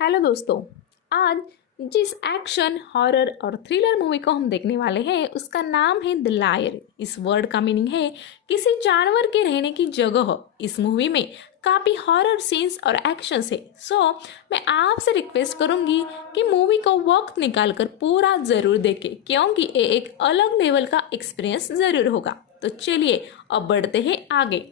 Hello दोस्तों। आज जिस एक्शन हॉरर और थ्रिलर मूवी को हम देखने वाले हैं उसका नाम है द लायर। इस वर्ड का मीनिंग है किसी जानवर के रहने की जगह। इस मूवी में काफ़ी हॉरर सीन्स और एक्शन है। मैं आपसे रिक्वेस्ट करूंगी कि मूवी को वक्त निकाल कर पूरा ज़रूर देखें, क्योंकि ये एक अलग लेवल का एक्सपीरियंस ज़रूर होगा। तो चलिए अब बढ़ते हैं आगे।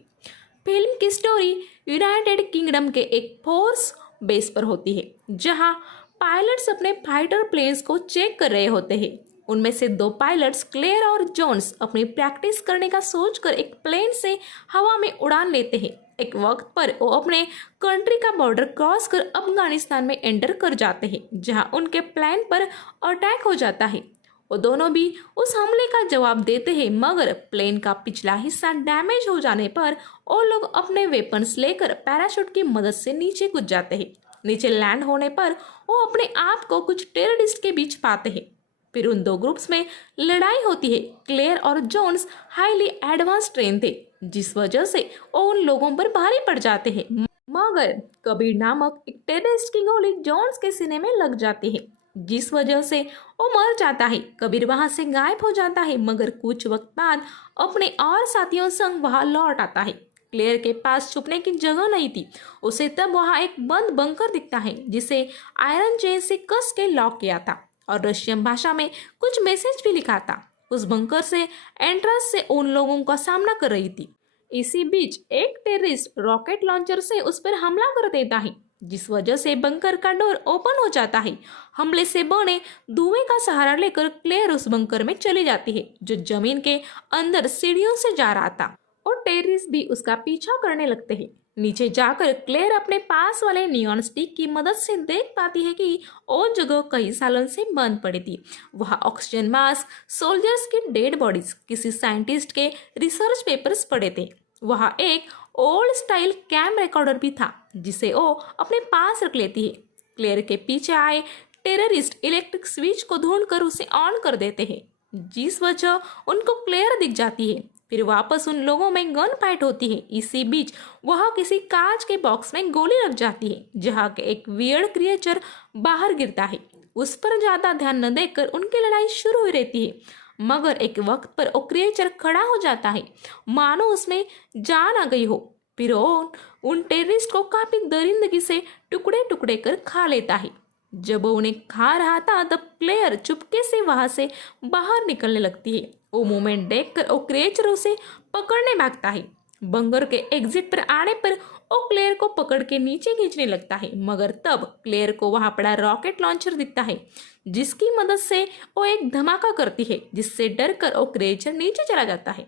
फिल्म की स्टोरी यूनाइटेड किंगडम के एक फोर्स बेस पर होती है, जहां पायलट्स अपने फाइटर प्लेन्स को चेक कर रहे होते हैं। उनमें से दो पायलट्स क्लेयर और जोन्स अपनी प्रैक्टिस करने का सोचकर एक प्लेन से हवा में उड़ान लेते हैं। एक वक्त पर वो अपने कंट्री का बॉर्डर क्रॉस कर अफगानिस्तान में एंटर कर जाते हैं, जहां उनके प्लेन पर अटैक हो जाता है। वो दोनों भी उस हमले का जवाब देते हैं, मगर प्लेन का पिछला हिस्सा डैमेज हो जाने पर वो लोग अपने वेपन्स लेकर पैराशूट की मदद से नीचे कूद जाते हैं। नीचे लैंड होने पर वो अपने आप को कुछ टेररिस्ट के बीच पाते हैं। फिर उन दो ग्रुप्स में लड़ाई होती है। क्लेयर और जोन्स हाईली एडवांस ट्रेन थे, जिस वजह से वो उन लोगों पर भारी पड़ जाते हैं। मगर कबीर नामक एक टेररिस्ट की गोली जोन्स के सीने में लग जाती है, जिस वजह से वो मर जाता है। कबीर वहां से गायब हो जाता है, मगर कुछ वक्त बाद अपने और साथियों संग वहां लौट आता है। क्लेयर के पास छुपने की जगह नहीं थी। उसे तब वहां एक बंद बंकर दिखता है, जिसे आयरन चेन से कस के लॉक किया था और रशियन भाषा में कुछ मैसेज भी लिखा था। उस बंकर से एंट्रेंस से उन लोगों का सामना कर रही थी। इसी बीच एक टेररिस्ट रॉकेट लॉन्चर से उस पर हमला कर देता है, जिस वजह से बंकर का डोर ओपन हो जाता है। हमले से बने धुएं का सहारा लेकर क्लेयर उस बंकर में चली जाती है, जो जमीन के अंदर सीढ़ियों से जा रहा था, और टेररिस्ट भी उसका पीछा करने लगते हैं। नीचे जाकर क्लेयर अपने पास वाले नियॉन स्टिक की मदद से देख पाती है कि वो जगह कई सालों से बंद पड़ी थी। वहाँ ऑक्सीजन मास्क, सोल्जर्स की डेड बॉडीज, किसी साइंटिस्ट के रिसर्च पेपर्स पड़े थे। वहाँ एक ओल्ड स्टाइल कैम रिकॉर्डर भी था, जिसे वो अपने पास रख लेती है। क्लेयर के पीछे आए टेररिस्ट इलेक्ट्रिक स्विच को ढूंढकर उसे ऑन कर देते हैं, जिस वजह उनको क्लेयर दिख जाती है। फिर वापस उन लोगों में गन फाइट होती है। इसी बीच वह किसी कांच के बॉक्स में गोली लग जाती है, जहाँ के एक वियर्ड क्रिएचर बाहर गिरता है। उस पर ज्यादा ध्यान न देकर उनकी लड़ाई शुरू हो रहती है, मगर एक वक्त पर वो क्रिएचर खड़ा हो जाता है, मानो उसमें जान आ गई हो। फिर वो उन टेररिस्ट को काफी दरिंदगी से टुकड़े टुकड़े कर खा लेता है। जब वो उन्हें खा रहा था, तब क्लेयर चुपके से वहां से बाहर निकलने लगती है। वो मोमेंट देखकर वो क्रिएचर उसे पकड़ने भागता है। बंगर के एग्जिट पर आने पर वो क्लेयर को पकड़ के नीचे खींचने लगता है, मगर तब क्लेयर को वहां पड़ा रॉकेट लॉन्चर दिखता है, जिसकी मदद से वो एक धमाका करती है, जिससे डरकर वो क्रिएचर नीचे चला जाता है।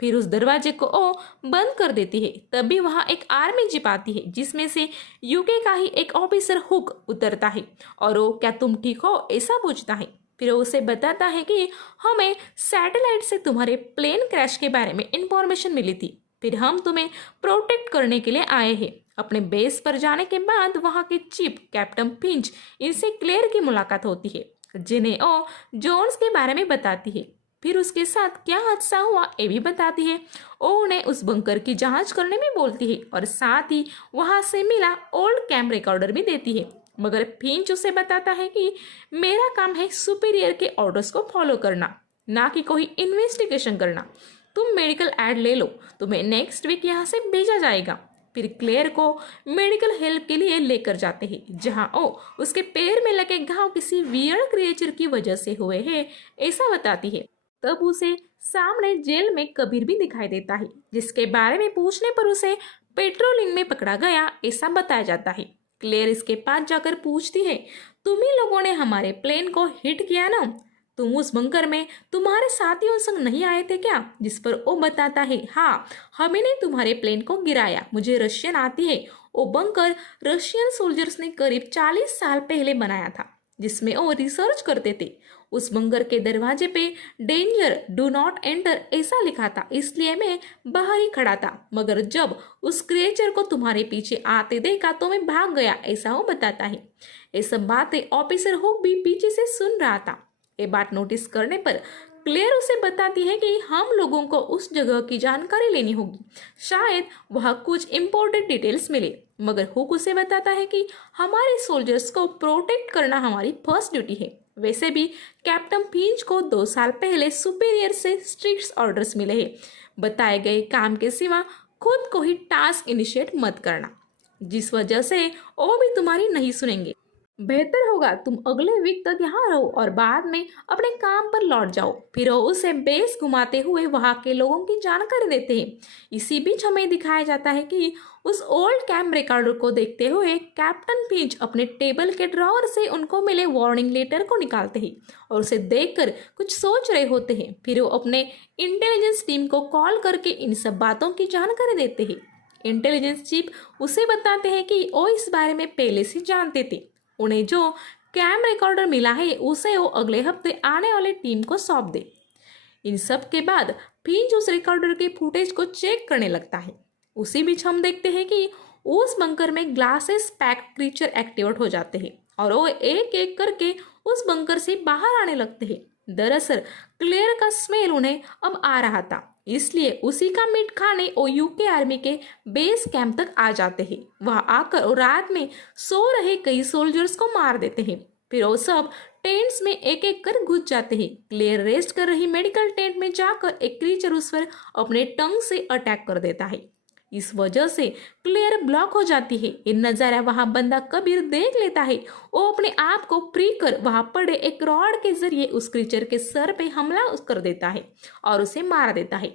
फिर उस दरवाजे को वो बंद कर देती है। तभी वहां एक आर्मी जीप आती है, जिसमें से यूके का ही एक ऑफिसर हुक उतरता है और वो क्या तुम ठीक हो ऐसा पूछता है। फिर वो उसे बताता है कि हमें सैटेलाइट से तुम्हारे प्लेन क्रैश के बारे में इंफॉर्मेशन मिली थी, फिर हम तुम्हें प्रोटेक्ट करने के लिए आए हैं। अपने बेस पर जाने के बाद वहां के चीफ कैप्टन फिंच इनसे क्लेयर की मुलाकात होती है, जिन्हें वो जोन्स के बारे में बताती है। फिर उसके साथ क्या हादसा हुआ ये भी बताती है। वो उन्हें उस बंकर की जांच करने में बोलती है और साथ ही वहां से मिला ओल्ड कैम रिकॉर्डर भी देती है। मगर फिंच उसे बताता है कि मेरा काम है सुपीरियर के ऑर्डर्स को फॉलो करना, ना कि कोई इन्वेस्टिगेशन करना। तुम मेडिकल एड ले लो, तुम्हें नेक्स्ट वीक यहाँ से भेजा जाएगा। फिर क्लेयर को मेडिकल हेल्प के लिए लेकर जाते हैं, जहां वो उसके पैर में लगे घाव किसी वियर्ड क्रिएचर की वजह से हुए हैं ऐसा बताती है। तब उसे सामने जेल में कबीर भी दिखाई देता है, जिसके बारे में पूछने पर उसे पेट्रोलिंग में पकड़ा गया ऐसा बताया जाता है। क्लेयर इसके पास जाकर पूछती है, तुम ही लोगों ने हमारे प्लेन को हिट किया ना? तुम उस बंकर में तुम्हारे साथियों संग नहीं आए थे क्या? जिस पर वो बताता है, हाँ, हमने तुम्हारे प्लेन को गिराया। मुझे रशियन आती है। वो बंकर रशियन सोल्जर्स ने करीब 40 साल पहले बनाया था, जिसमें वो रिसर्च करते थे। उस बंकर के दरवाजे पे डेंजर, डू नॉट एंटर ऐसा लिखा था, इसलिए मैं बाहर ही खड़ा था। मगर जब उस क्रिएचर को तुम्हारे पीछे आते देखा तो मैं भाग गया ऐसा वो बताता है। ये सब बातें ऑफिसर हुक भी पीछे से सुन रहा था। ये बात नोटिस करने पर क्लेयर उसे बताती है कि हम लोगों को उस जगह की जानकारी लेनी होगी, शायद वह कुछ इम्पोर्टेंट डिटेल्स मिले। मगर हुक उसे बताता है कि हमारे सोल्जर्स को प्रोटेक्ट करना हमारी फर्स्ट ड्यूटी है। वैसे भी कैप्टन फिंच को 2 साल पहले सुपीरियर से स्ट्रिक्ट ऑर्डर्स मिले हैं, बताए गए काम के सिवा खुद को ही टास्क इनिशिएट मत करना, जिस वजह से वो भी तुम्हारी नहीं सुनेंगे। बेहतर होगा तुम अगले वीक तक यहाँ रहो और बाद में अपने काम पर लौट जाओ। फिर वो उसे बेस घुमाते हुए वहाँ के लोगों की जानकारी देते हैं। इसी बीच हमें दिखाया जाता है कि उस ओल्ड कैम्प रिकॉर्डर को देखते हुए कैप्टन फिंच अपने टेबल के ड्रॉवर से उनको मिले वार्निंग लेटर को निकालते हैं और उसे देखकर कुछ सोच रहे होते हैं। फिर वो अपने इंटेलिजेंस टीम को कॉल करके इन सब बातों की जानकारी देते हैं। इंटेलिजेंस चीफ उसे बताते हैं कि वो इस बारे में पहले से जानते थे। उन्हें जो कैम रिकॉर्डर मिला है उसे वो अगले हफ्ते आने वाले टीम को सौंप दे। इन सब के बाद फिंच उस रिकॉर्डर के फुटेज को चेक करने लगता है। उसी बीच हम देखते हैं कि उस बंकर में ग्लासेस पैक्ड क्रीचर एक्टिवेट हो जाते हैं और वो एक एक करके उस बंकर से बाहर आने लगते हैं। दरअसल क्लेयर का स्मेल उन्हें अब आ रहा था, इसलिए उसी का मीट खाने और यूके आर्मी के बेस कैंप तक आ जाते हैं। वह आकर और रात में सो रहे कई सोल्जर्स को मार देते हैं। फिर वो सब टेंट्स में एक एक कर घुस जाते हैं। क्लेयर रेस्ट कर रही मेडिकल टेंट में जाकर एक क्रीचर उस पर अपने टंग से अटैक कर देता है। इस वजह से क्लेयर ब्लॉक हो जाती है। ये नज़ारा वहाँ बंदा कबीर देख लेता है। वो अपने आप को फ्री कर वहाँ पड़े एक रॉड के जरिए उस क्रीचर के सर पे हमला कर देता है और उसे मार देता है,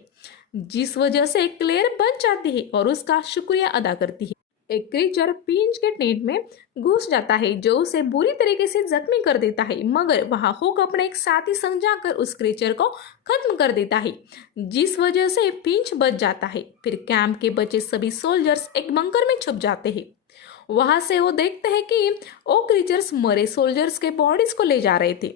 जिस वजह से क्लेयर बच जाती है और उसका शुक्रिया अदा करती है। एक क्रीचर फिंच के टेंट में घुस जाता है जो उसे बुरी तरीके से जख्मी कर देता है, मगर वहाँ हुक अपने एक साथी समझाकर उस क्रीचर को खत्म कर देता है, जिस वजह से फिंच बच जाता है। फिर कैंप के बचे सभी सोल्जर्स एक बंकर में छुप जाते हैं। वहां से वो देखते हैं कि वो क्रीचर्स मरे सोल्जर्स के बॉडीज को ले जा रहे थे,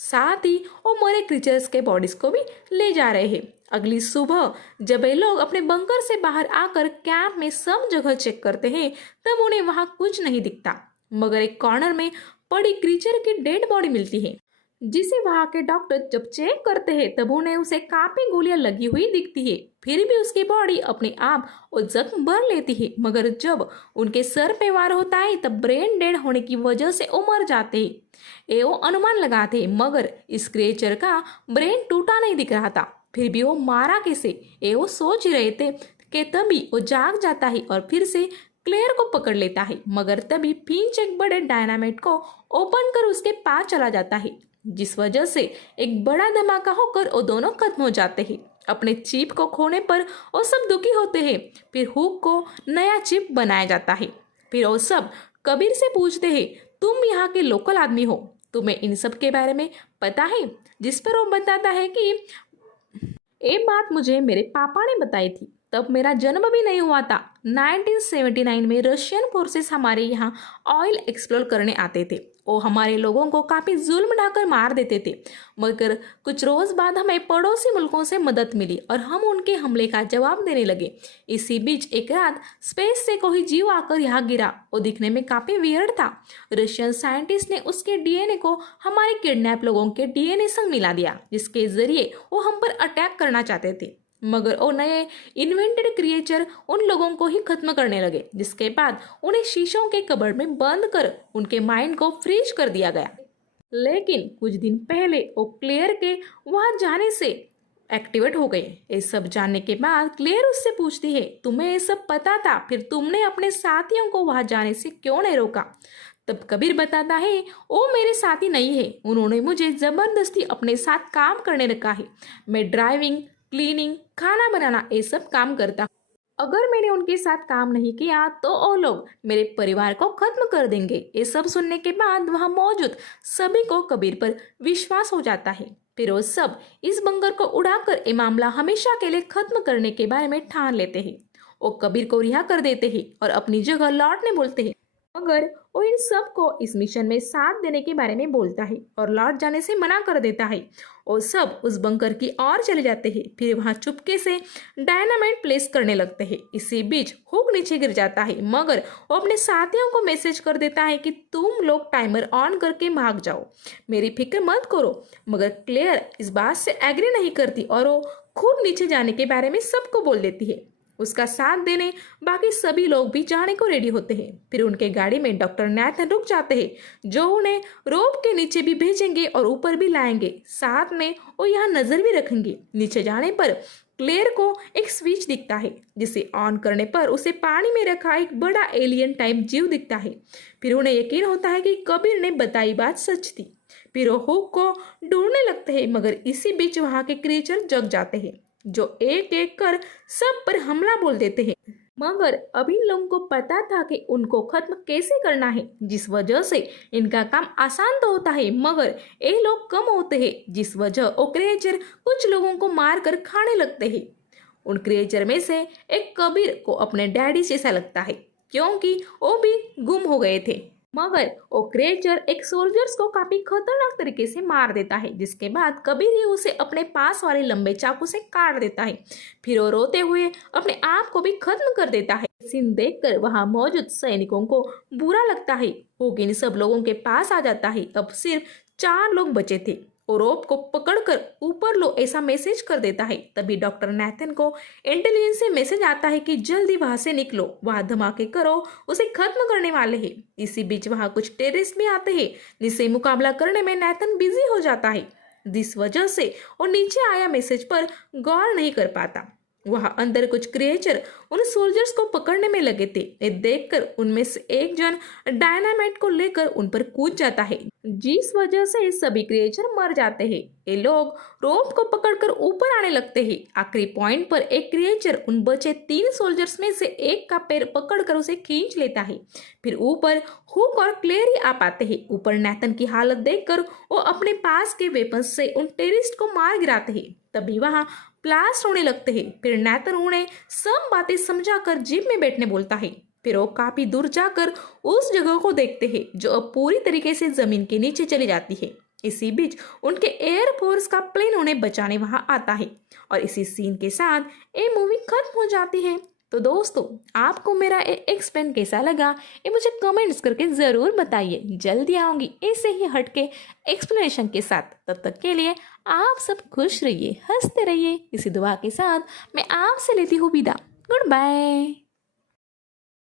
साथ ही वो मरे क्रीचर्स के बॉडीज को भी ले जा रहे हैं। अगली सुबह जब ये लोग अपने बंकर से बाहर आकर कैंप में सब जगह चेक करते हैं तब उन्हें वहां कुछ नहीं दिखता, मगर एक कॉर्नर में पड़ी क्रीचर की डेड बॉडी मिलती है, जिसे वहां के डॉक्टर जब चेक करते हैं तब उन्हें उसे काफी गोलियां लगी हुई दिखती है। फिर भी उसकी बॉडी अपने आप और जख्म भर लेती है, मगर जब उनके सर पे वार होता है तब ब्रेन डेड होने की वजह से वो मर जाते हैं। ये वो अनुमान लगाते हैं, मगर इस क्रिएचर का ब्रेन टूटा नहीं दिख रहा था। फिर भी वो मारा कैसे, ये वो सोच रहे थे कि तभी वो जाग जाता है और फिर से क्लेयर को पकड़ लेता है, मगर तभी फिंच एक बड़े डायनामाइट को ओपन कर उसके पास चला जाता है, जिस वजह से एक बड़ा धमाका होकर वो दोनों खत्म हो जाते हैं। अपने चिप को खोने पर वो सब दुखी होते हैं। फिर हुक को नया चिप बनाया जाता है। फिर वो सब कबीर से पूछते हैं, तुम यहाँ के लोकल आदमी हो, तुम्हें इन सब के बारे में पता है? जिस पर वो बताता है कि ये बात मुझे मेरे पापा ने बताई थी, तब मेरा जन्म भी नहीं हुआ था। 1979 में रशियन फोर्सेस हमारे यहाँ ऑयल एक्सप्लोर करने आते थे। वो हमारे लोगों को काफ़ी जुल्म ढाकर मार देते थे, मगर कुछ रोज़ बाद हमें पड़ोसी मुल्कों से मदद मिली और हम उनके हमले का जवाब देने लगे। इसी बीच एक रात स्पेस से कोई जीव आकर यहाँ गिरा। वो दिखने में काफ़ी वियर्ड था। रशियन साइंटिस्ट ने उसके डीएनए को हमारे किडनैप लोगों के डीएनए संग मिला दिया, जिसके जरिए वो हम पर अटैक करना चाहते थे, मगर वो नए इन्वेंटेड क्रिएचर उन लोगों को ही खत्म करने लगे, जिसके बाद उन्हें शीशों के कबर्ड में बंद कर उनके माइंड को फ्रीज कर दिया गया। लेकिन कुछ दिन पहले वो क्लेयर के वहां जाने से एक्टिवेट हो गए। ये सब जानने के बाद क्लेयर उससे पूछती है, तुम्हें ये सब पता था, फिर तुमने अपने साथियों को वहां जाने से क्यों नहीं रोका? तब कबीर बताता है, वो मेरे साथी नहीं है, उन्होंने मुझे जबरदस्ती अपने साथ काम करने रखा है। मैं ड्राइविंग, क्लीनिंग, खाना बनाना ये सब काम करता। अगर मैंने उनके साथ काम नहीं किया तो वो लोग मेरे परिवार को खत्म कर देंगे। ये सब सुनने के बाद वहाँ मौजूद सभी को कबीर पर विश्वास हो जाता है। फिर वो सब इस बंकर को उड़ाकर ये मामला हमेशा के लिए खत्म करने के बारे में ठान लेते हैं। वो कबीर को रिहा कर देते हैं और अपनी जगह लौटने बोलते हैं। मगर वो इन सबको इस मिशन में साथ देने के बारे में बोलता है और लौट जाने से मना कर देता है। और सब उस बंकर की ओर चले जाते हैं। फिर वहां चुपके से डायनामाइट प्लेस करने लगते हैं। इसी बीच हुक नीचे गिर जाता है, मगर वो अपने साथियों को मैसेज कर देता है कि तुम लोग टाइमर ऑन करके भाग जाओ, मेरी फिक्र मत करो। मगर क्लेयर इस बात से एग्री नहीं करती और वो खुद नीचे जाने के बारे में सबको बोल देती है। उसका साथ देने बाकी सभी लोग भी जाने को रेडी होते हैं। फिर उनके गाड़ी में डॉक्टर नैथन रुक जाते हैं, जो उन्हें रोप के नीचे भी भेजेंगे और ऊपर भी लाएंगे। साथ में वो यहाँ नजर भी रखेंगे। नीचे जाने पर क्लेयर को एक स्विच दिखता है, जिसे ऑन करने पर उसे पानी में रखा एक बड़ा एलियन टाइप जीव दिखता है। फिर उन्हें यकीन होता है कि कबीर ने बताई बात सच थी। फिर वो हुक को ढूंढने लगते हैं, मगर इसी बीच वहां के क्रिएचर जग जाते हैं, जो एक एक कर सब पर हमला बोल देते हैं। मगर अब इन लोगों को पता था कि उनको खत्म कैसे करना है, जिस वजह से इनका काम आसान तो होता है, मगर ये लोग कम होते हैं, जिस वजह वो क्रिएचर कुछ लोगों को मार कर खाने लगते हैं। उन क्रिएचर में से एक कबीर को अपने डैडी जैसा लगता है, क्योंकि वो भी गुम हो गए थे। मगर वो क्रिएचर एक सोल्जर्स को काफी खतरनाक तरीके से मार देता है, जिसके बाद कबीर ही उसे अपने पास वाले लंबे चाकू से काट देता है। फिर वो रोते हुए अपने आप को भी खत्म कर देता है। सीन देखकर वहां मौजूद सैनिकों को बुरा लगता है। हुक इन सब लोगों के पास आ जाता है। अब सिर्फ 4 लोग बचे थे और रोप को पकड़कर ऊपर लो ऐसा मैसेज कर देता है। तभी डॉक्टर नैथन को इंटेलिजेंस से मैसेज आता है कि जल्दी वहां से निकलो, वहां धमाके करो, उसे खत्म करने वाले हैं। इसी बीच वहां कुछ टेररिस्ट भी आते हैं, जिससे मुकाबला करने में नैथन बिजी हो जाता है, जिस वजह से वो नीचे आया मैसेज पर गौर नहीं कर पाता। वहां अंदर कुछ क्रिएचर उन सोल्जर्स को पकड़ने में लगे थे। ये देखकर उनमें से एक जन डायनामाइट को लेकर उन पर कूद जाता है, जिस वजह से सभी क्रिएचर मर जाते हैं। ये लोग रोप को पकड़कर ऊपर आने लगते हैं। आखिरी पॉइंट पर एक क्रिएचर उन बचे 3 सोल्जर्स में से एक का पैर पकड़कर उसे खींच लेता है। फिर ऊपर हुक और क्लेयर ही आ पाते हैं। ऊपर नैथन की हालत देखकर वो अपने पास के वेपन्स से उन टेररिस्ट को मार गिराते हैं। तभी वहां ब्लास्ट होने लगते हैं। फिर नैथन उन्हें सब बातें समझाकर जीप में बैठने बोलता है। फिर वो काफी दूर जाकर उस जगह को देखते हैं, जो अब पूरी तरीके से जमीन के नीचे चली जाती है। इसी बीच उनके एयरफोर्स का प्लेन उन्हें बचाने वहां आता है और इसी सीन के साथ ये मूवी खत्म हो जाती है। तो दोस्तों, आपको मेरा एक्सप्लेन कैसा लगा, ये मुझे कमेंट्स करके ज़रूर बताइए। जल्दी आऊँगी ऐसे ही हटके एक्सप्लेनेशन के साथ। तब तक के लिए आप सब खुश रहिए, हंसते रहिए। इसी दुआ के साथ मैं आपसे लेती हूँ विदा। Good bye.